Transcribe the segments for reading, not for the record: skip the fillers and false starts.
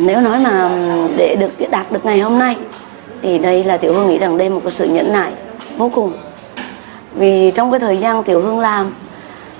Nếu nói mà để đạt được ngày hôm nay thì đây là Tiểu Hương nghĩ rằng đây là một cái sự nhẫn nại vô cùng. Vì trong cái thời gian Tiểu Hương làm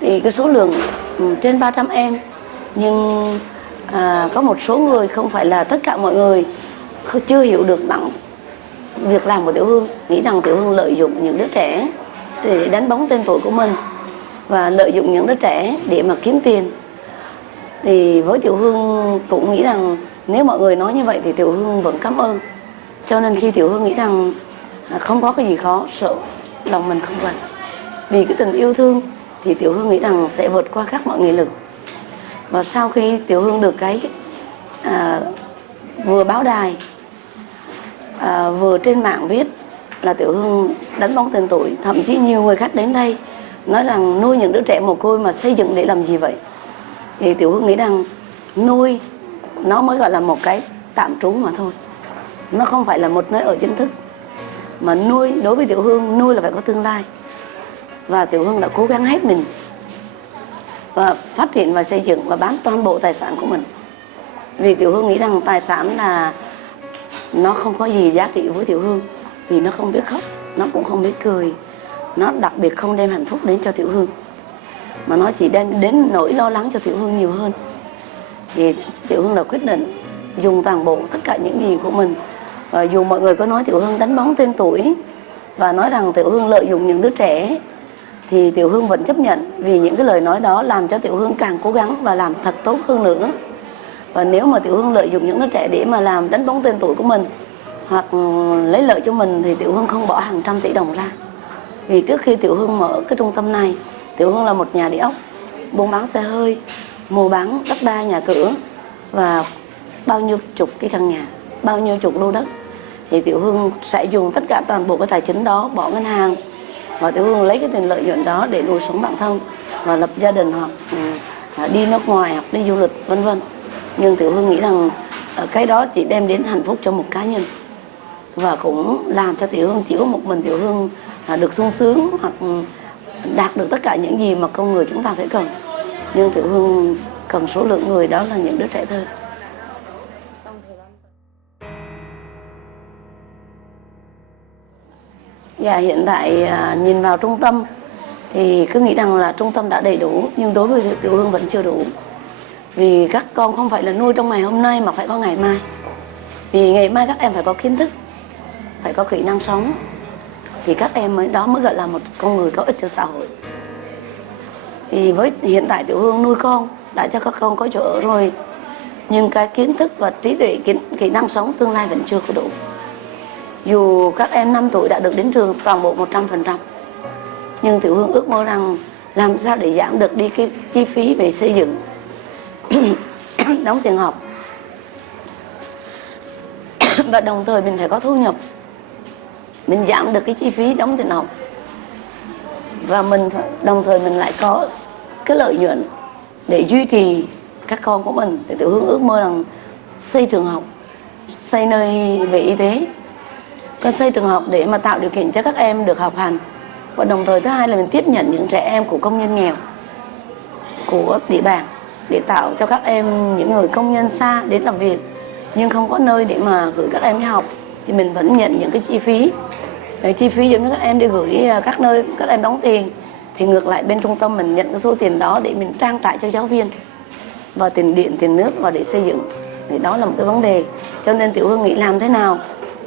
thì cái số lượng trên 300 em, nhưng có một số người, không phải là tất cả mọi người, chưa hiểu được bằng việc làm của Tiểu Hương, nghĩ rằng Tiểu Hương lợi dụng những đứa trẻ để đánh bóng tên tuổi của mình và lợi dụng những đứa trẻ để mà kiếm tiền. Thì với Tiểu Hương cũng nghĩ rằng nếu mọi người nói như vậy thì Tiểu Hương vẫn cảm ơn. Cho nên khi Tiểu Hương nghĩ rằng không có cái gì khó, sợ lòng mình không vậy. Vì cái tình yêu thương thì Tiểu Hương nghĩ rằng sẽ vượt qua các mọi nghị lực. Và sau khi Tiểu Hương được cái vừa báo đài, vừa trên mạng viết là Tiểu Hương đánh bóng tên tuổi, thậm chí nhiều người khách đến đây nói rằng nuôi những đứa trẻ mồ côi mà xây dựng để làm gì vậy. Thì Tiểu Hương nghĩ rằng nuôi nó mới gọi là một cái tạm trú mà thôi, nó không phải là một nơi ở chính thức. Mà nuôi, đối với Tiểu Hương, nuôi là phải có tương lai. Và Tiểu Hương đã cố gắng hết mình và phát triển và xây dựng và bán toàn bộ tài sản của mình. Vì Tiểu Hương nghĩ rằng tài sản là nó không có gì giá trị với Tiểu Hương. Vì nó không biết khóc, nó cũng không biết cười, nó đặc biệt không đem hạnh phúc đến cho Tiểu Hương, mà nó chỉ đem đến nỗi lo lắng cho Tiểu Hương nhiều hơn. Thì Tiểu Hương đã quyết định dùng toàn bộ tất cả những gì của mình. Và dù mọi người có nói Tiểu Hương đánh bóng tên tuổi và nói rằng Tiểu Hương lợi dụng những đứa trẻ, thì Tiểu Hương vẫn chấp nhận, vì những cái lời nói đó làm cho Tiểu Hương càng cố gắng và làm thật tốt hơn nữa. Và nếu mà Tiểu Hương lợi dụng những đứa trẻ để mà làm đánh bóng tên tuổi của mình hoặc lấy lợi cho mình thì Tiểu Hương không bỏ hàng trăm tỷ đồng ra. Vì trước khi Tiểu Hương mở cái trung tâm này, Tiểu Hương là một nhà địa ốc, buôn bán xe hơi, mua bán đất đai nhà cửa và bao nhiêu chục cái căn nhà, bao nhiêu chục lô đất. Thì Tiểu Hương sẽ dùng tất cả toàn bộ cái tài chính đó bỏ ngân hàng, và Tiểu Hương lấy cái tiền lợi nhuận đó để nuôi sống bản thân và lập gia đình hoặc đi nước ngoài hoặc đi du lịch vân vân. Nhưng Tiểu Hương nghĩ rằng cái đó chỉ đem đến hạnh phúc cho một cá nhân, và cũng làm cho Tiểu Hương chỉ có một mình Tiểu Hương được sung sướng hoặc đạt được tất cả những gì mà con người chúng ta phải cần. Nhưng Tiểu Hương cần số lượng người, đó là những đứa trẻ thơ. Dạ, hiện tại nhìn vào trung tâm thì cứ nghĩ rằng là trung tâm đã đầy đủ, nhưng đối với Tiểu Hương vẫn chưa đủ. Vì các con không phải là nuôi trong ngày hôm nay mà phải có ngày mai. Vì ngày mai các em phải có kiến thức, phải có kỹ năng sống, thì các em đó mới gọi là một con người có ích cho xã hội. Thì với hiện tại Tiểu Hương nuôi con đã cho các con có chỗ ở rồi, nhưng cái kiến thức và trí tuệ, kỹ năng sống tương lai vẫn chưa có đủ. Dù các em 5 tuổi đã được đến trường toàn bộ 100%, nhưng Tiểu Hương ước mơ rằng làm sao để giảm được đi cái chi phí về xây dựng, đóng tiền học, và đồng thời mình phải có thu nhập, mình giảm được cái chi phí đóng tiền học, và mình đồng thời mình lại có cái lợi nhuận để duy trì các con của mình. Thì Tiểu Hương ước mơ rằng xây trường học, xây nơi về y tế, có xây trường học để mà tạo điều kiện cho các em được học hành. Và đồng thời thứ hai là mình tiếp nhận những trẻ em của công nhân nghèo của địa bàn, để tạo cho các em, những người công nhân xa đến làm việc nhưng không có nơi để mà gửi các em đi học, thì mình vẫn nhận những cái chi phí giống như các em đi gửi các nơi các em đóng tiền, thì ngược lại bên trung tâm mình nhận cái số tiền đó để mình trang trải cho giáo viên và tiền điện, tiền nước và để xây dựng. Thì đó là một cái vấn đề. Cho nên Tiểu Hương nghĩ làm thế nào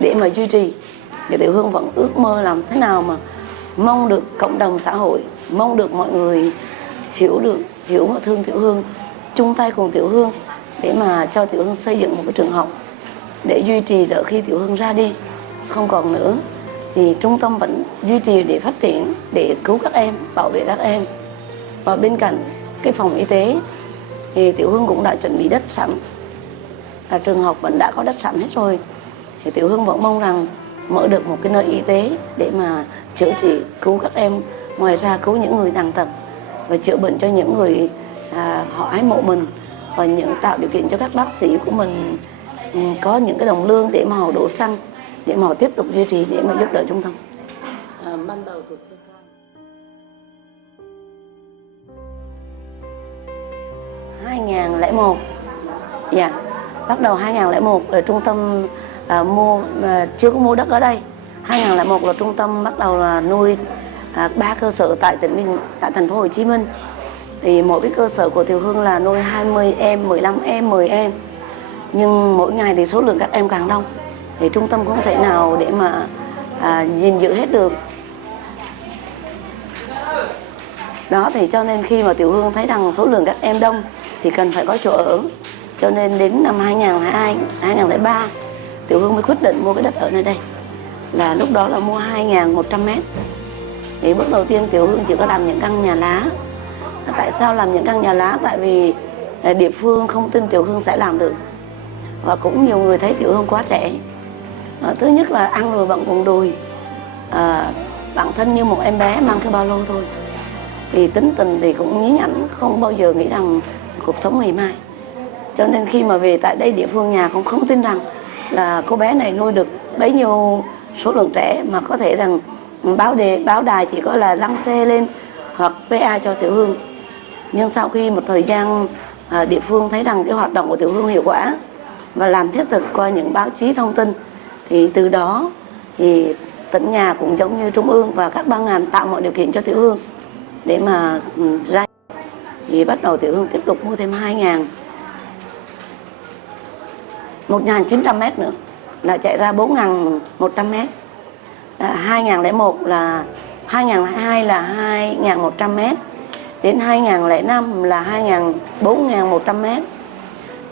để mà duy trì, thì Tiểu Hương vẫn ước mơ làm thế nào mà mong được cộng đồng xã hội, mong được mọi người hiểu và thương Tiểu Hương, chung tay cùng Tiểu Hương để mà cho Tiểu Hương xây dựng một cái trường học để duy trì đợi khi Tiểu Hương ra đi không còn nữa, thì trung tâm vẫn duy trì để phát triển, để cứu các em, bảo vệ các em. Và bên cạnh cái phòng y tế thì Tiểu Hương cũng đã chuẩn bị đất sẵn, trường học vẫn đã có đất sẵn hết rồi. Thì Tiểu Hương vẫn mong rằng mở được một cái nơi y tế để mà chữa trị, cứu các em, ngoài ra cứu những người tàn tật và chữa bệnh cho những người họ ái mộ mình, và tạo điều kiện cho các bác sĩ của mình có những cái đồng lương để mà họ đổ xăng, để mà họ tiếp tục duy trì, để mà giúp đỡ trung tâm. Ban đầu thì 2001, dạ, Bắt đầu 2001 ở trung tâm chưa có mua đất ở đây. 2001 là trung tâm bắt đầu là nuôi 3 cơ sở tại thành phố Hồ Chí Minh. Thì mỗi cái cơ sở của Tiểu Hương là nuôi 20 em, 15 em, 10 em. Nhưng mỗi ngày thì số lượng các em càng đông. Thì trung tâm không thể nào để mà gìn giữ hết được. Đó, thì cho nên khi mà Tiểu Hương thấy rằng số lượng các em đông thì cần phải có chỗ ở. Cho nên đến năm 2002, 2003 Tiểu Hương mới quyết định mua cái đất ở nơi đây. Là lúc đó là mua 2.100 mét. Thì bước đầu tiên Tiểu Hương chỉ có làm những căn nhà lá. Tại sao làm những căn nhà lá? Tại vì địa phương không tin Tiểu Hương sẽ làm được. Và cũng nhiều người thấy Tiểu Hương quá trẻ. Thứ nhất là ăn rồi bận quần đùi, bản thân như một em bé mang cái ba lô thôi. Thì tính tình thì cũng nhí nhảnh, không bao giờ nghĩ rằng cuộc sống ngày mai. Cho nên khi mà về tại đây địa phương nhà cũng không tin rằng là cô bé này nuôi được bấy nhiêu số lượng trẻ, mà có thể rằng báo đài chỉ có là đăng xe lên hoặc PA cho Tiểu Hương. Nhưng sau khi một thời gian địa phương thấy rằng cái hoạt động của Tiểu Hương hiệu quả và làm thiết thực qua những báo chí thông tin, thì từ đó thì tỉnh nhà cũng giống như trung ương và các ban ngành tạo mọi điều kiện cho Tiểu Hương để mà ra. Thì bắt đầu Tiểu Hương tiếp tục mua thêm 1.900 mét nữa, là chạy ra 4.100 mét. 2001 là 2002 là 2.100 mét. Đến 2005 là 4.100 mét.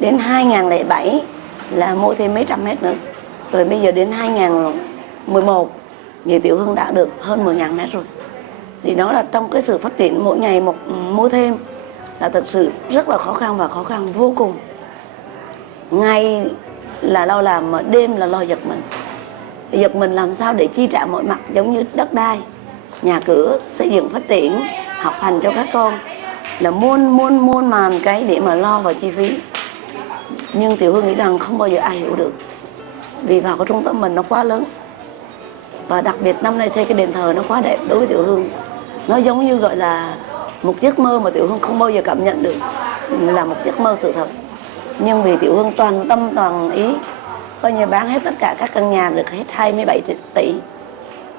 Đến 2007 là mua thêm mấy trăm mét nữa. Rồi bây giờ đến 2011 thì Tiểu Hương đã được hơn 10.000 mét rồi. Thì đó là trong cái sự phát triển mỗi ngày một mua thêm là thật sự rất là khó khăn, và khó khăn vô cùng. Ngày là lo làm mà đêm là lo giật mình. Giật mình làm sao để chi trả mọi mặt, giống như đất đai, nhà cửa, xây dựng phát triển, học hành cho các con, là muôn màn cái để mà lo vào chi phí. Nhưng Tiểu Hương nghĩ rằng không bao giờ ai hiểu được, vì vào cái trung tâm mình nó quá lớn. Và đặc biệt năm nay xây cái đền thờ nó quá đẹp đối với Tiểu Hương. Nó giống như gọi là một giấc mơ mà Tiểu Hương không bao giờ cảm nhận được là một giấc mơ sự thật. Nhưng vì Tiểu Hương toàn tâm toàn ý, coi như bán hết tất cả các căn nhà được hết 27 tỷ.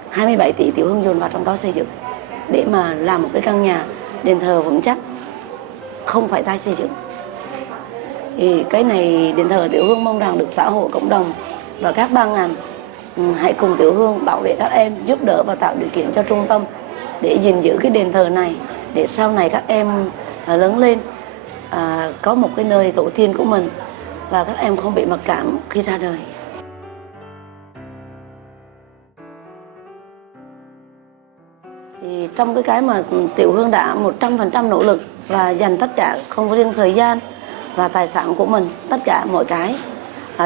27 tỷ Tiểu Hương dồn vào trong đó xây dựng để mà làm một cái căn nhà đền thờ vững chắc, không phải tay xây dựng. Thì cái này đền thờ Tiểu Hương mong rằng được xã hội, cộng đồng và các ban ngành hãy cùng Tiểu Hương bảo vệ các em, giúp đỡ và tạo điều kiện cho trung tâm để gìn giữ cái đền thờ này, để sau này các em lớn lên có một cái nơi tổ tiên của mình và các em không bị mặc cảm khi ra đời. Thì trong cái mà Tiểu Hương đã 100% nỗ lực và dành tất cả, không riêng thời gian và tài sản của mình, tất cả mọi cái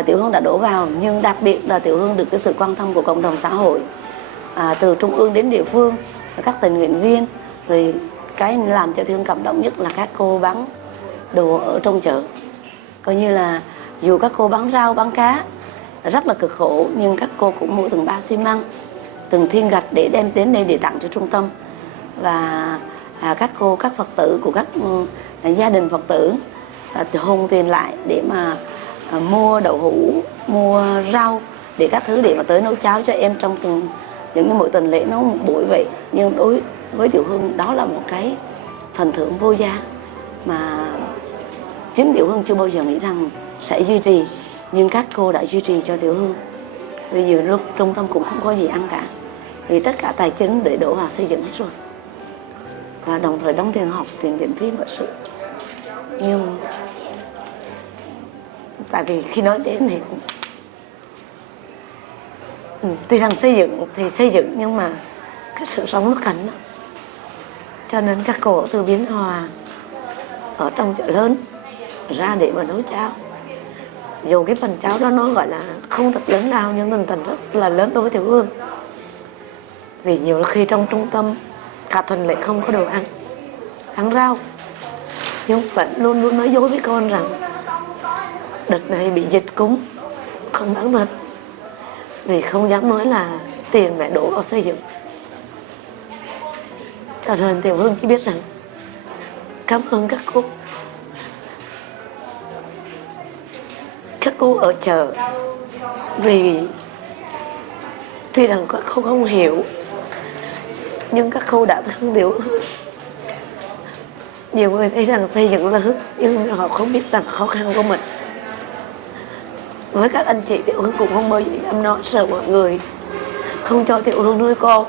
Tiểu Hương đã đổ vào. Nhưng đặc biệt là Tiểu Hương được cái sự quan tâm của cộng đồng xã hội, từ trung ương đến địa phương, các tình nguyện viên. Rồi cái làm cho Tiểu Hương cảm động nhất là các cô bán đồ ở trong chợ. Coi như là dù các cô bán rau, bán cá rất là cực khổ, nhưng các cô cũng mua từng bao xi măng, từng thiên gạch để đem đến đây để tặng cho trung tâm. Và các cô, các Phật tử của các gia đình Phật tử hùng tiền lại để mà mua đậu hũ, mua rau, để các thứ để mà tới nấu cháo cho em trong những cái mỗi tuần lễ nấu một buổi vậy. Nhưng đối với Tiểu Hương đó là một cái phần thưởng vô giá mà chính Tiểu Hương chưa bao giờ nghĩ rằng sẽ duy trì, nhưng các cô đã duy trì cho Tiểu Hương. Bây giờ lúc trung tâm cũng không có gì ăn cả, vì tất cả tài chính để đổ vào xây dựng hết rồi, và đồng thời đóng tiền học, tiền viện phí mọi sự. Nhưng tại vì khi nói đến thì tuy rằng xây dựng thì xây dựng, nhưng mà cái sự sống nó cẩn lắm. Cho nên các cô ở từ Biên Hòa, ở trong chợ lớn ra để mà nấu cháo. Dù cái phần cháo đó nó gọi là không thật lớn nào, nhưng tình rất là lớn đối với Tiểu Hương. Vì nhiều khi trong trung tâm cả tuần lễ không có đồ ăn rau, nhưng vẫn luôn luôn nói dối với con rằng đợt này bị dịch cúm, không bán thịt, vì không dám nói là tiền mẹ đổ vào xây dựng. Cho nên Tiểu Hương chỉ biết rằng cảm ơn các cô, các cô ở chợ, vì tuy rằng các cô không hiểu nhưng các cô đã thương Tiểu Hương. Nhiều người thấy rằng xây dựng là hức nhưng họ không biết rằng khó khăn của mình. Với các anh chị, Tiểu Hương cũng không bao giờ dám nói sợ mọi người không cho Tiểu Hương nuôi con,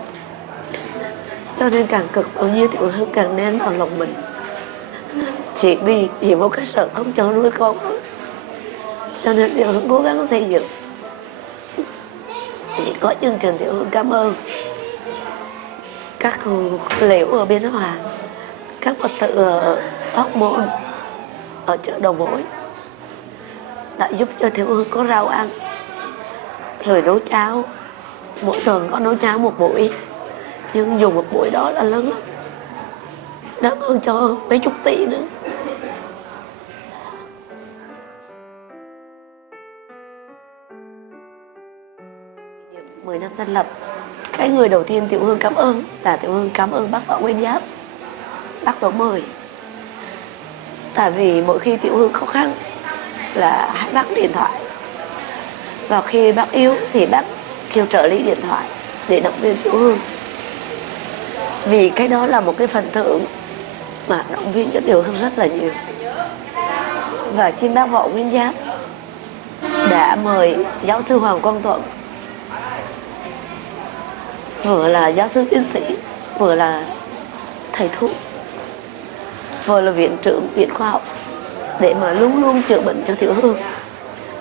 cho nên càng cực bao nhiêu Tiểu Hương càng nén vào lòng mình, chỉ một cái sợ không cho nuôi con. Cho nên Tiểu Hương cố gắng xây dựng. Thì có chương trình Tiểu Hương cảm ơn các cô Liễu ở Biên Hòa, các Phật tử ở Hóc Môn, ở chợ Đầu Mối đã giúp cho Tiểu Hương có rau ăn, rồi nấu cháo. Mỗi tuần có nấu cháo một buổi, nhưng dùng một buổi đó là lớn lắm, lớn hơn cho mấy chục tỷ nữa. Mười năm thành lập, cái người đầu tiên Tiểu Hương cảm ơn là Tiểu Hương cảm ơn bác Võ Nguyên Giáp, bác Đỗ Mười. Tại vì mỗi khi Tiểu Hương khó khăn là hai bác điện thoại, và khi bác yếu thì bác kêu trợ lý điện thoại để động viên Tiểu Hương. Vì cái đó là một cái phần thưởng mà động viên cho Tiểu Hương rất là nhiều. Và chính bác Võ Nguyên Giáp đã mời giáo sư Hoàng Quang Thuận, vừa là giáo sư tiến sĩ, vừa là thầy thuốc, vừa là viện trưởng viện khoa học, để mà luôn luôn chữa bệnh cho Tiểu Hương,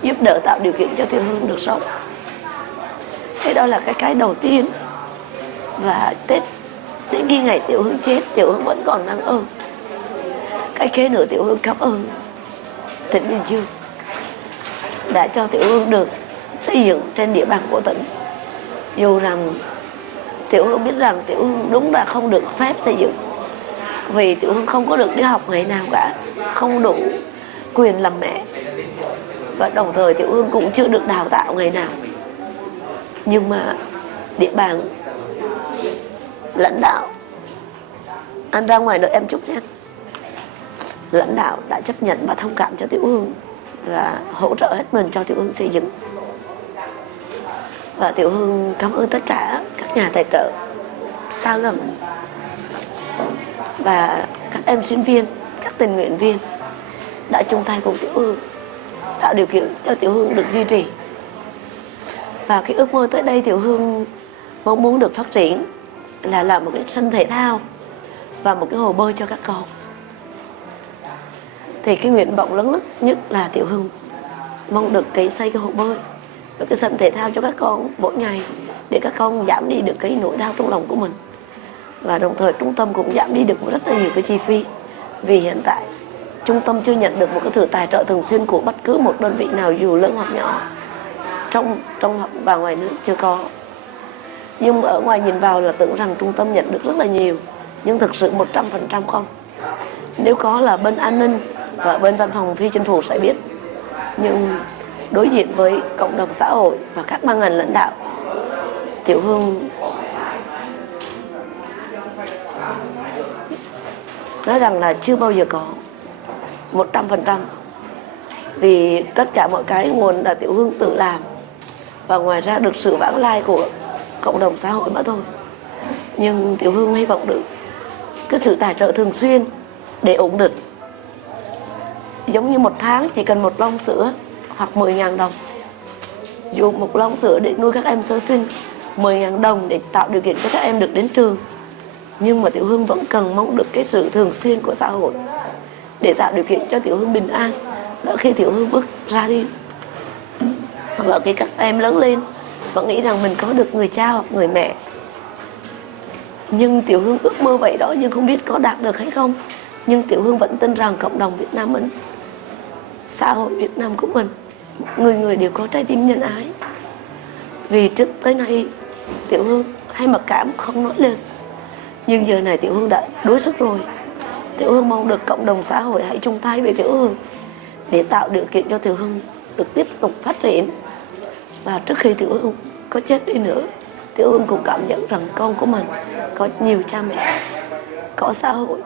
giúp đỡ tạo điều kiện cho Tiểu Hương được sống. Thế đó là cái đầu tiên. Và Tết đến khi ngày Tiểu Hương chết, Tiểu Hương vẫn còn đang ơn. Cái kế nữa Tiểu Hương cảm ơn tỉnh Bình Dương đã cho Tiểu Hương được xây dựng trên địa bàn của tỉnh. Dù rằng Tiểu Hương biết rằng Tiểu Hương đúng là không được phép xây dựng, vì Tiểu Hương không có được đi học ngày nào cả, không đủ quyền làm mẹ, và đồng thời Tiểu Hương cũng chưa được đào tạo ngày nào. Nhưng mà địa bàn lãnh đạo, anh ra ngoài đợi em chút nhé, lãnh đạo đã chấp nhận và thông cảm cho Tiểu Hương và hỗ trợ hết mình cho Tiểu Hương xây dựng. Và Tiểu Hương cảm ơn tất cả các nhà tài trợ xa gần và các em sinh viên, các tình nguyện viên đã chung tay cùng Tiểu Hương, tạo điều kiện cho Tiểu Hương được duy trì. Và cái ước mơ tới đây Tiểu Hương mong muốn được phát triển là làm một cái sân thể thao và một cái hồ bơi cho các con. Thì cái nguyện vọng lớn nhất là Tiểu Hương mong được xây cái hồ bơi, được cái sân thể thao cho các con mỗi ngày, để các con giảm đi được cái nỗi đau trong lòng của mình. Và đồng thời trung tâm cũng giảm đi được rất là nhiều cái chi phí, vì hiện tại trung tâm chưa nhận được một cái sự tài trợ thường xuyên của bất cứ một đơn vị nào dù lớn hoặc nhỏ, trong và ngoài nước chưa có. Nhưng ở ngoài nhìn vào là tưởng rằng trung tâm nhận được rất là nhiều, nhưng thực sự 100% không. Nếu có là bên an ninh và bên văn phòng phi chính phủ sẽ biết. Nhưng đối diện với cộng đồng xã hội và các ban ngành lãnh đạo, Tiểu Hương nói rằng là chưa bao giờ có 100%. Vì tất cả mọi cái nguồn là Tiểu Hương tự làm, và ngoài ra được sự vãng lai của cộng đồng xã hội mà thôi. Nhưng Tiểu Hương hy vọng được cái sự tài trợ thường xuyên để ổn định. Giống như một tháng chỉ cần một lon sữa hoặc 10.000 đồng. Dù một lon sữa để nuôi các em sơ sinh, 10.000 đồng để tạo điều kiện cho các em được đến trường. Nhưng mà Tiểu Hương vẫn cần mong được cái sự thường xuyên của xã hội để tạo điều kiện cho Tiểu Hương bình an. Đỡ khi Tiểu Hương bước ra đi, hoặc là khi các em lớn lên và nghĩ rằng mình có được người cha hoặc người mẹ. Nhưng Tiểu Hương ước mơ vậy đó, nhưng không biết có đạt được hay không. Nhưng Tiểu Hương vẫn tin rằng cộng đồng Việt Nam mình, xã hội Việt Nam của mình, người người đều có trái tim nhân ái. Vì trước tới nay Tiểu Hương hay mặc cảm không nói lên, nhưng giờ này Tiểu Hương đã đối sức rồi. Tiểu Hương mong được cộng đồng xã hội hãy chung tay với Tiểu Hương để tạo điều kiện cho Tiểu Hương được tiếp tục phát triển. Và trước khi Tiểu Hương có chết đi nữa, Tiểu Hương cũng cảm nhận rằng con của mình có nhiều cha mẹ, có xã hội,